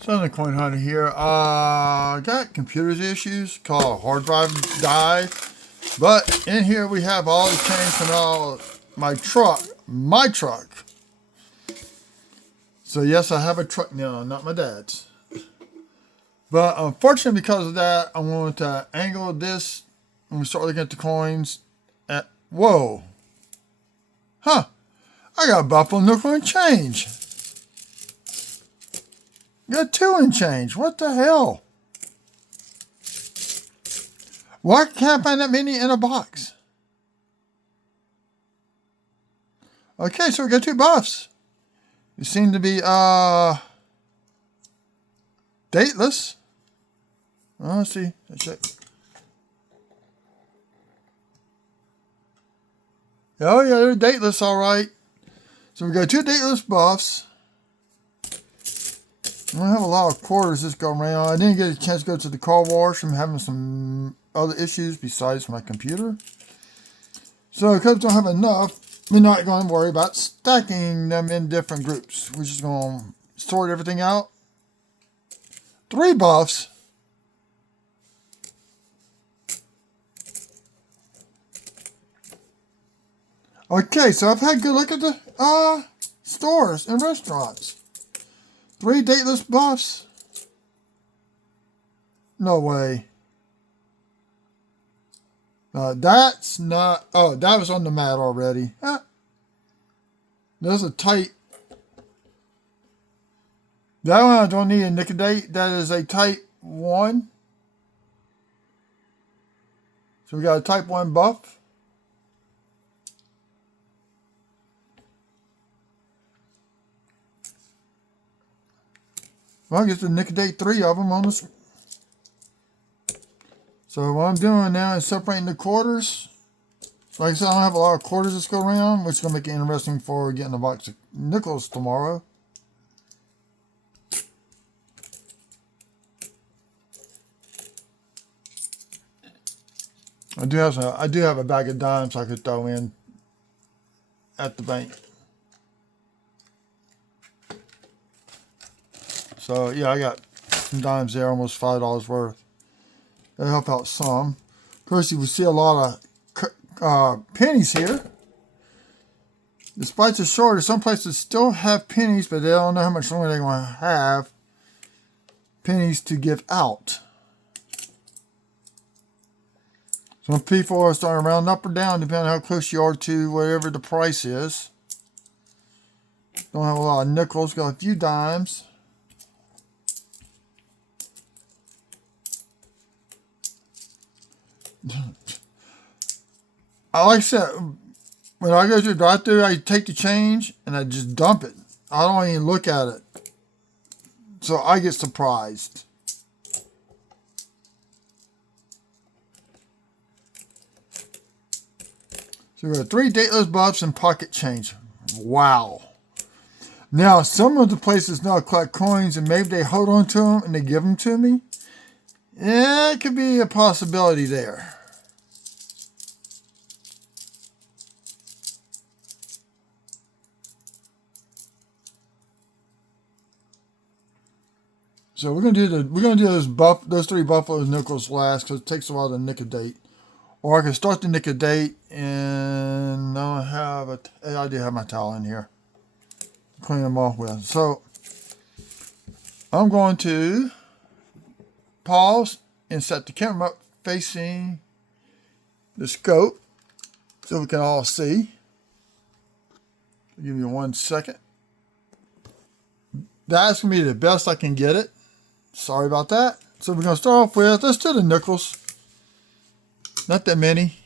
Southern Coin Hunter here. Got computer issues called hard drive died. But in here we have all the change from all my truck. So yes, I have a truck now, not my dad's. But unfortunately, because of that, I want to angle this when we start looking at the coins. Whoa, huh? I got Buffalo nickel and change. Got 2 and change. What the hell? Why can't I find that many in a box? Okay, so we got 2 buffs. You seem to be dateless. Oh, let's see. Let's check. Oh yeah, they're dateless, all right. So we got 2 dateless buffs. I don't have a lot of quarters this go around. I didn't get a chance to go to the car wash. I'm having some other issues besides my computer. So because I don't have enough, we're not going to worry about stacking them in different groups. We're just going to sort everything out. 3 buffs. Okay, so I've had a good look at the stores and restaurants. 3 dateless buffs. No way. That's not... Oh, that was on the mat already. There's a type... That one I don't need a Nicodate. That is a type 1. So we got a type 1 buff. Well, I guess the Nicodate 3 of them on this. So what I'm doing now is separating the quarters. Like I said, I don't have a lot of quarters this go around, which is going to make it interesting for getting a box of nickels tomorrow. I do have a bag of dimes I could throw in at the bank. So yeah, I got some dimes there, almost $5 worth. That'll help out some. Of course, you will see a lot of pennies here. Despite the shortage, some places still have pennies, but they don't know how much longer they're going to have pennies to give out. Some people are starting to round up or down depending on how close you are to whatever the price is. Don't have a lot of nickels, got a few dimes. Like I said, when I go to the drive-thru, I take the change and I just dump it. I don't even look at it. So I get surprised. So we got 3 dateless buffs and pocket change. Wow. Now, some of the places now collect coins and maybe they hold on to them and they give them to me. Yeah, it could be a possibility there. So we're gonna do those 3 Buffalo nickels last because it takes a while to Nicodate. Or I can start the Nicodate and I do have my towel in here. Clean them off with. So I'm going to pause and set the camera up facing the scope so we can all see. I'll give you 1 second. That's going to be the best I can get it. Sorry about that. So we're going to start off with, let's do the nickels. Not that many.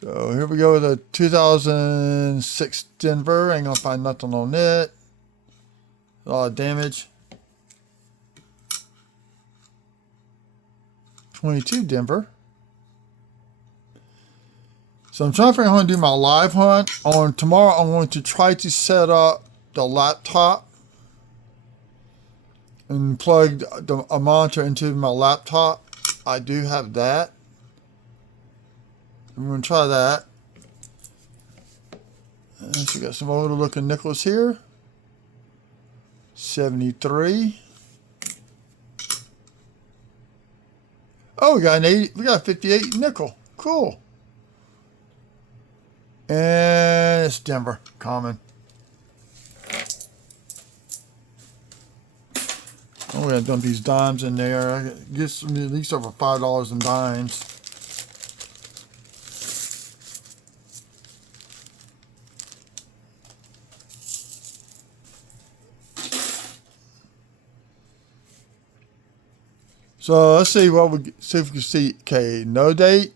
So here we go with a 2006 Denver. Ain't going to find nothing on it. A lot of damage. 22 Denver. So I'm trying to figure out how to do my live hunt. On tomorrow, I'm going to try to set up the laptop and plug a monitor into my laptop. I do have that. I'm going to try that. And so we got some older looking nickels here. 73. Oh, we got an 80. We got a 58 nickel. Cool. And it's Denver. Common. Oh, we got to dump these dimes in there. I get some, at least over $5 in dimes. So let's see what we see if we can see. Okay, no date.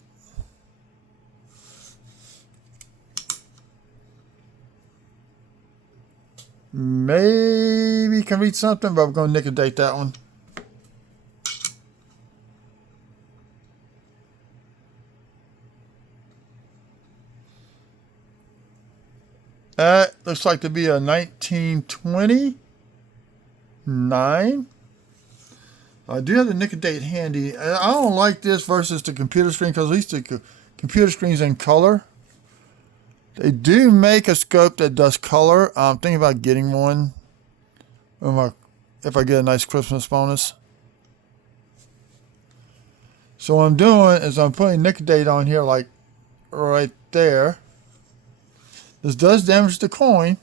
Maybe can read something, but we're going to liquidate that one. That looks like to be a 1929. I do have the nickel date handy. I don't like this versus the computer screen because at least the computer screen's in color. They do make a scope that does color. I'm thinking about getting one if I get a nice Christmas bonus. So what I'm doing is I'm putting nickel date on here like right there. This does damage the coin.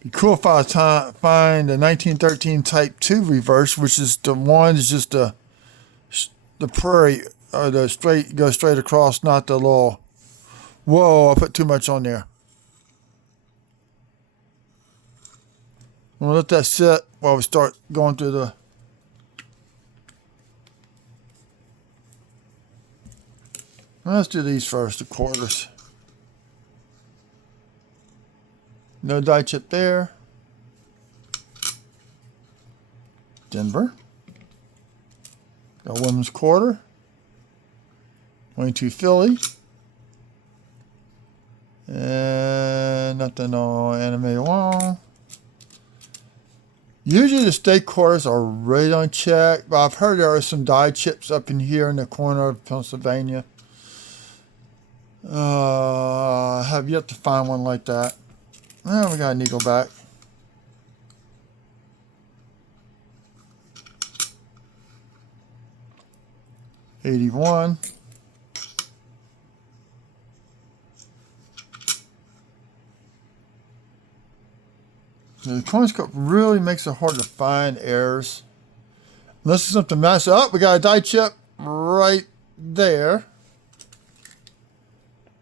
Be cool if I find the 1913 Type 2 reverse, which is the one that's just the prairie, or the straight, go straight across, not the little. Whoa, I put too much on there. I'm gonna let that sit while we start going through the. Let's do these first, the quarters. No die chip there. Denver. Got women's quarter. 22 Philly. And nothing on Anime Wong. Usually the state quarters are right on check, but I've heard there are some die chips up in here in the corner of Pennsylvania. I have yet to find one like that. Oh, we got an eagle back. $81. The CoinScope really makes it hard to find errors. Unless it's something massive. Oh, we got a die chip right there.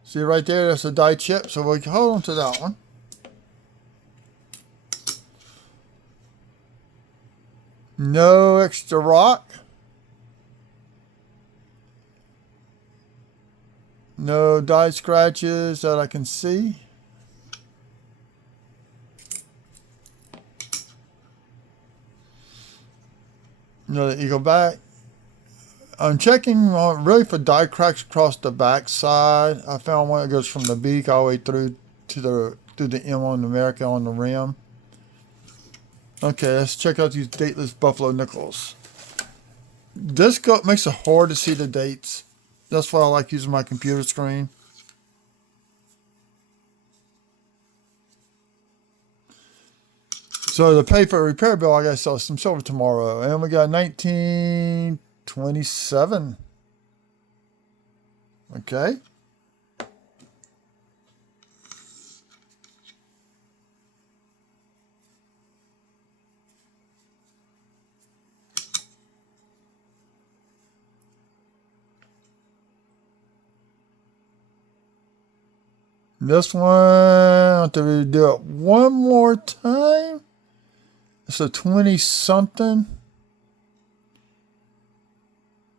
See right there, that's a die chip, so we can hold on to that one. No extra rock. No die scratches that I can see. Another eagle back. I'm checking really for die cracks across the back side. I found one that goes from the beak all the way through to the M on America on the rim. Okay, let's check out these dateless Buffalo nickels. This makes it hard to see the dates. That's why I like using my computer screen. So to pay for a repair bill, I gotta sell some silver tomorrow. And we got 1927. Okay. This one, I have to do it one more time. It's a 20 something.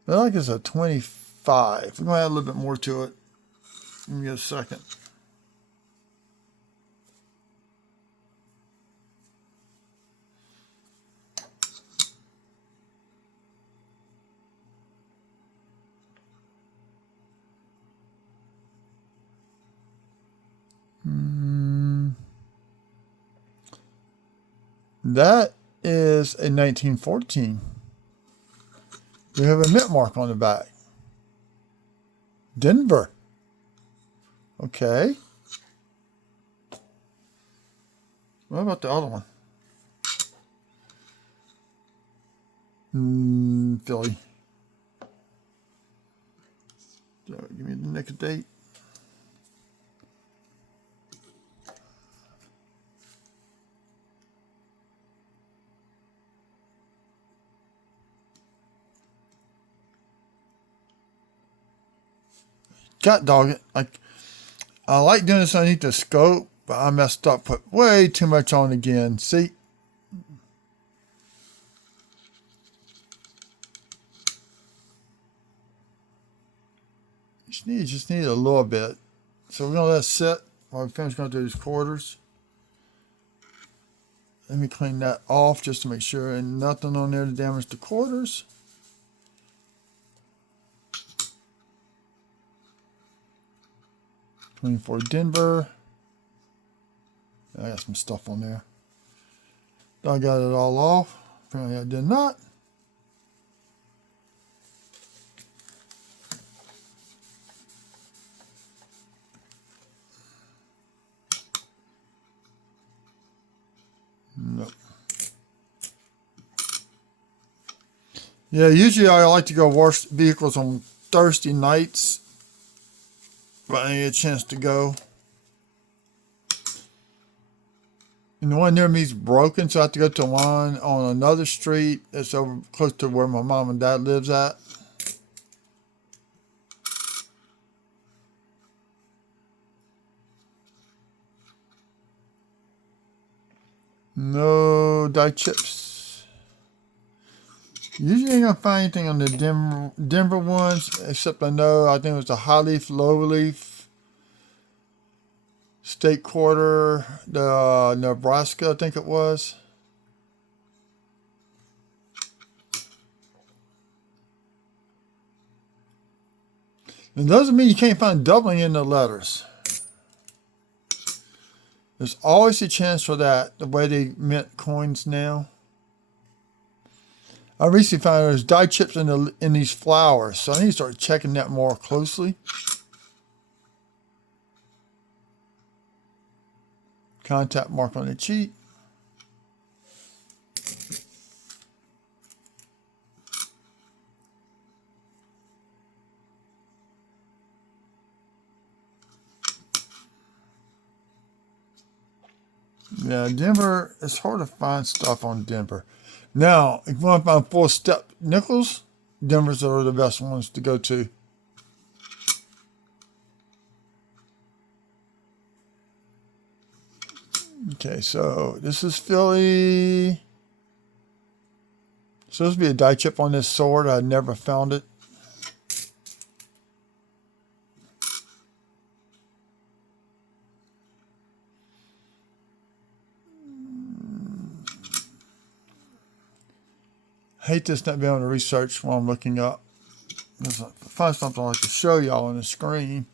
I feel like it's a 25. We're going to add a little bit more to it. Give me a second. That is a 1914. We have a mint mark on the back. Denver. Okay. What about the other one? Philly. So give me the next date. God dog it. I like doing this underneath the scope, but I messed up. Put way too much on again. See? Just need a little bit. So we're going to let it sit while we finish going through these quarters. Let me clean that off just to make sure and nothing on there to damage the quarters. Clean for Denver. I got some stuff on there. I got it all off. Apparently I did not. Nope. Yeah, usually I like to go wash vehicles on Thursday nights, but I didn't get a chance to go. And the one near me is broken, so I have to go to one on another street that's over close to where my mom and dad lives at. No dye chips. Usually ain't gonna find anything on the Denver ones, except I think it was the high leaf, low leaf, state quarter, the Nebraska, I think it was. It doesn't mean you can't find doubling in the letters. There's always a chance for that, the way they mint coins now. I recently found there's dye chips in these flowers, so I need to start checking that more closely. Contact mark on the cheat. Yeah, Denver, it's hard to find stuff on Denver. Now, if you want to find full step nickels, Denver's are the best ones to go to. Okay, so this is Philly. Supposed to be a dye chip on this sword. I never found it. I hate this not being able to research while I'm looking up. If I find something I like to show y'all on the screen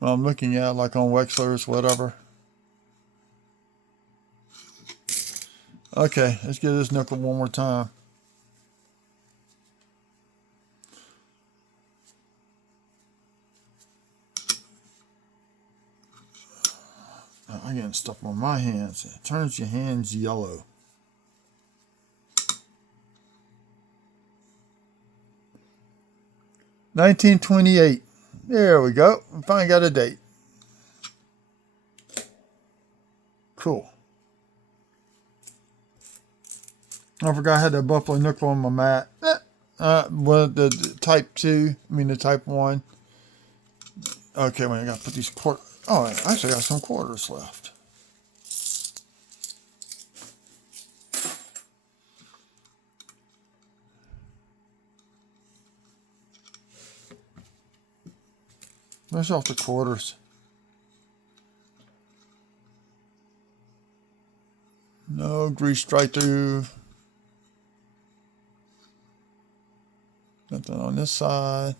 while I'm looking at, like on Wexler's, whatever. Okay, let's get this nickel one more time. I'm getting stuff on my hands. It turns your hands yellow. $19.28. There we go. We finally got a date. Cool. I forgot I had that buffalo nickel on my mat. Well, the type 2, I mean the type 1. Okay, I got to put these quarters. Oh, I actually got some quarters left. There's off the quarters. No grease right through. Nothing on this side.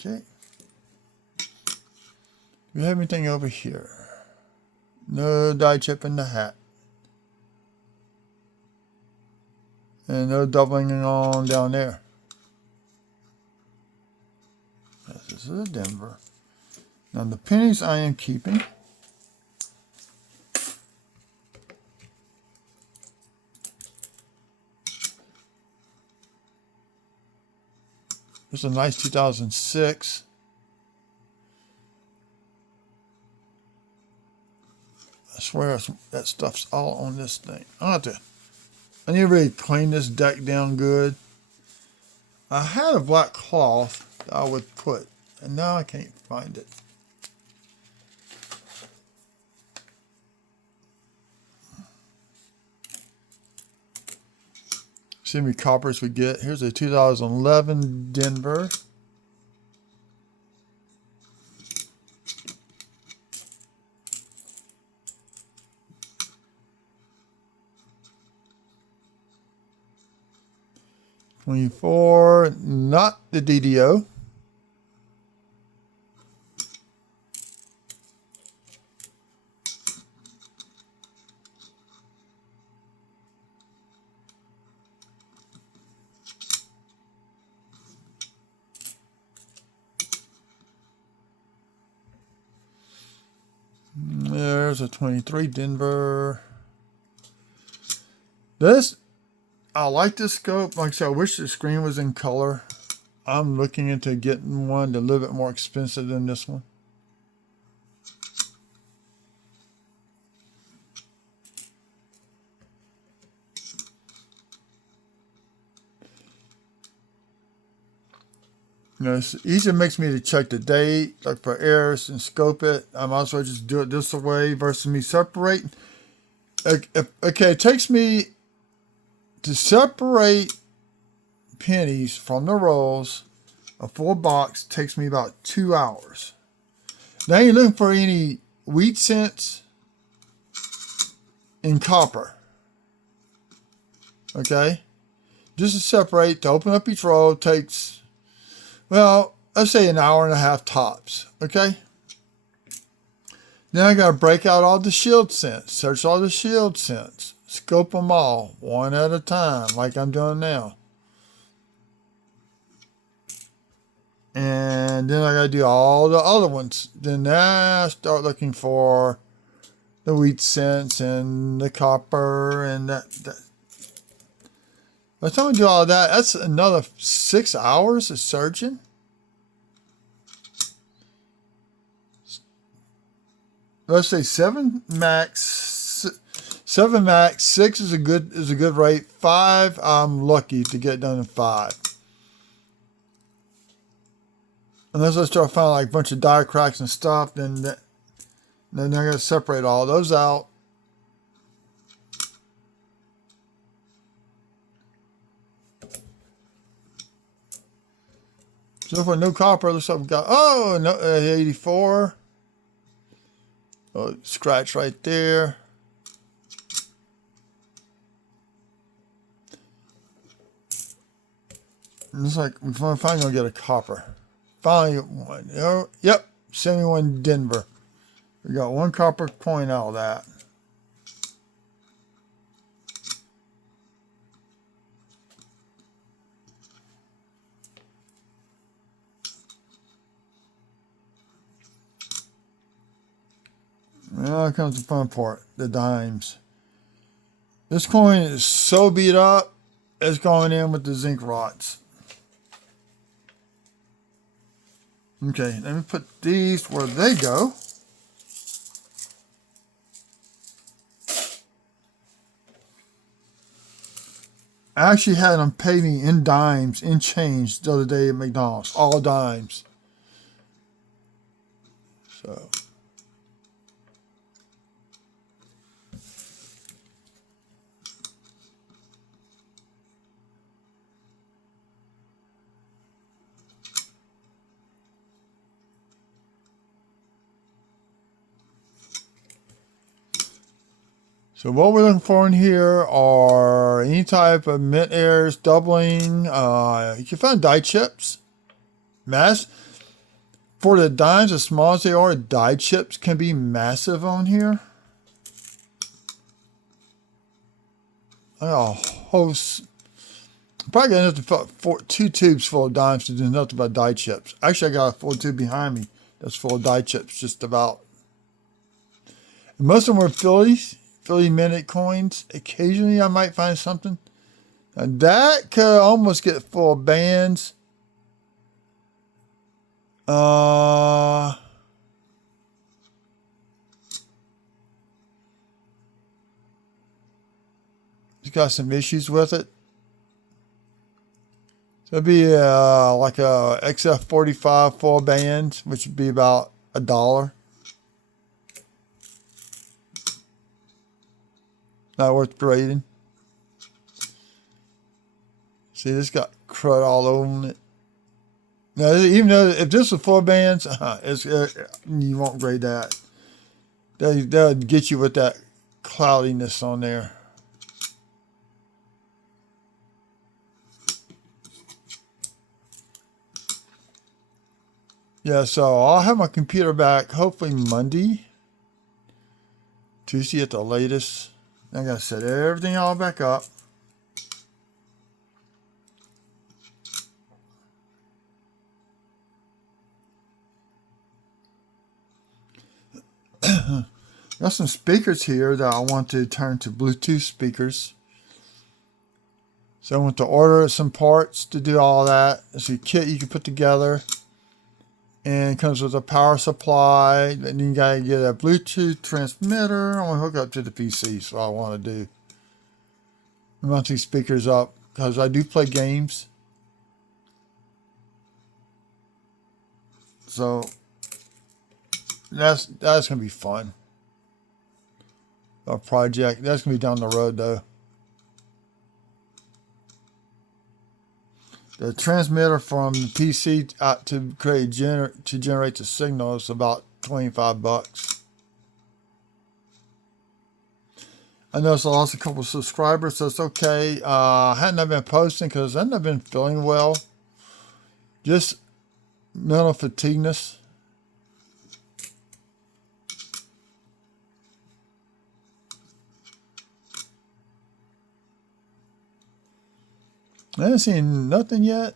Okay. Do we have anything over here? No dye chip in the hat. And no doubling on down there. This is a Denver. Now the pennies I am keeping. There's a nice 2006. I swear that stuff's all on this thing. I need to really clean this deck down good. I had a black cloth that I would put, and now I can't find it. See how many coppers we get. Here's a 2011 Denver. '24, not the DDO. There's a 23 Denver. I like this scope. Like I said, I wish the screen was in color. I'm looking into getting one that's a little bit more expensive than this one. You know, it easier makes me to check the date, like for errors, and scope it. I might as well just do it this way versus me separating. Okay, it takes me to separate pennies from the rolls. A full box takes me about 2 hours. Now you're looking for any wheat cents in copper. Okay? Just to separate, to open up each roll takes, well, let's say an hour and a half tops. Okay? Then I got to break out all the shield cents, search all the shield cents, scope them all one at a time, like I'm doing now. And then I got to do all the other ones. Then I start looking for the wheat cents and the copper and that. By the time I do all that, that's another 6 hours of searching. Let's say 7 max. 7 max. 6 is a good rate. 5, I'm lucky to get done in 5. Unless I start finding like a bunch of die cracks and stuff, then I gotta separate all those out. So for no copper, looks like we got, oh, no, 84. Oh, scratch right there. And looks like we're finally gonna get a copper. Finally one. Oh, yep, 71 Denver. We got 1 copper coin out of that. Now comes the fun part, the dimes. This coin is so beat up, it's going in with the zinc rods. Okay, let me put these where they go. I actually had them pay me in dimes, in change, the other day at McDonald's. All dimes. So. So what we're looking for in here are any type of mint errors, doubling. You can find die chips. For the dimes, as small as they are, die chips can be massive on here. I got a host. Probably got enough to fill 2 tubes full of dimes to do nothing but die chips. Actually, I got a full tube behind me that's full of die chips, just about. And most of them were Philly minute coins. Occasionally, I might find something. And that could almost get full of bands. It's got some issues with it. So it'd be like a XF45 full bands, which would be about $1. Not worth grading. See, this got crud all over it. Now, even though if this was 4 bands, you won't grade that. That'll get you with that cloudiness on there. Yeah, so I'll have my computer back hopefully Monday, Tuesday at the latest. I gotta set everything all back up. Got some speakers here that I want to turn to Bluetooth speakers. So I want to order some parts to do all that. It's a kit you can put together. And it comes with a power supply. And then you gotta get a Bluetooth transmitter. I want to hook up to the PC, so I want to do. I mount these speakers up because I do play games. So that's gonna be fun. A project that's gonna be down the road though. The transmitter from the PC out to generate the signal is about $25. I noticed I lost a couple of subscribers, so it's okay. I hadn't been posting because I hadn't been feeling well. Just mental fatigueness. I haven't seen nothing yet.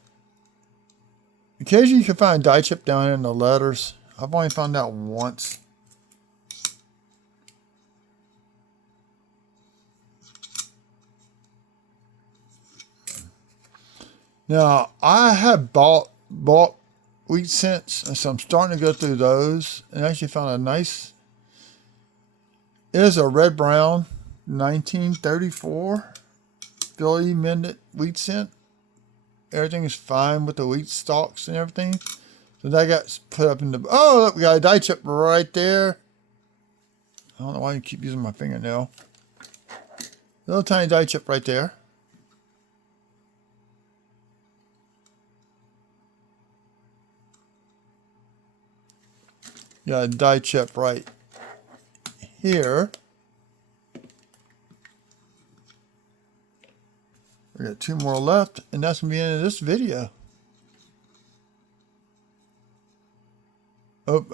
Occasionally you can find die chip down in the letters. I've only found that once. Now, I have bought wheat cents, and so I'm starting to go through those and actually found a nice. It is a red brown 1934 Philly minute wheat cent. Everything is fine with the wheat stalks and everything. So that got put up in the. Oh, look, we got a die chip right there. I don't know why you keep using my fingernail. Little tiny die chip right there. Got a die chip right here. We got 2 more left, and that's going to be the end of this video. Oh,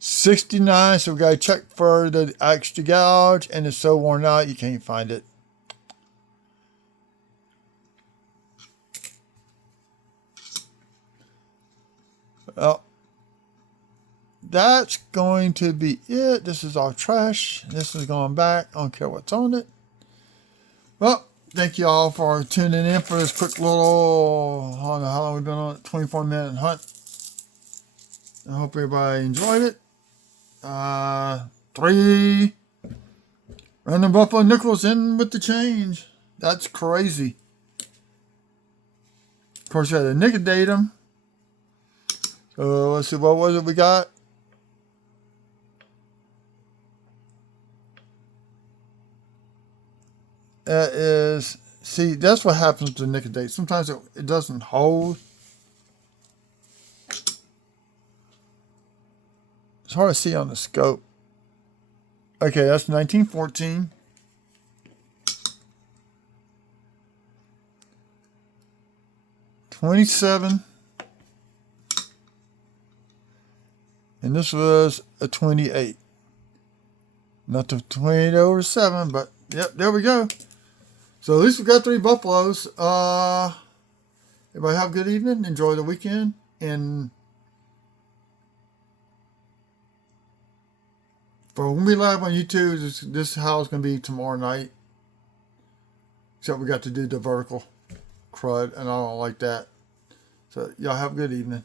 69, so we got to check for the extra gouge, and it's so worn out you can't find it. Well, that's going to be it. This is our trash. This is going back. I don't care what's on it. Well, thank you all for tuning in for this quick little, I don't know how long we've been on it, 24-minute hunt. I hope everybody enjoyed it. 3 random buffalo nickels in with the change. That's crazy. Of course, we had to nicodate them. So let's see, what was it we got? That is, see, that's what happens to nicodate. Sometimes it doesn't hold. It's hard to see on the scope. Okay, that's 1914. $27. And this was a 28. Not the 28/7, but yep, there we go. So at least we got 3 buffaloes. Everybody have a good evening. Enjoy the weekend. And for when we live on YouTube, this is how it's going to be tomorrow night. Except we got to do the vertical crud, and I don't like that. So y'all have a good evening.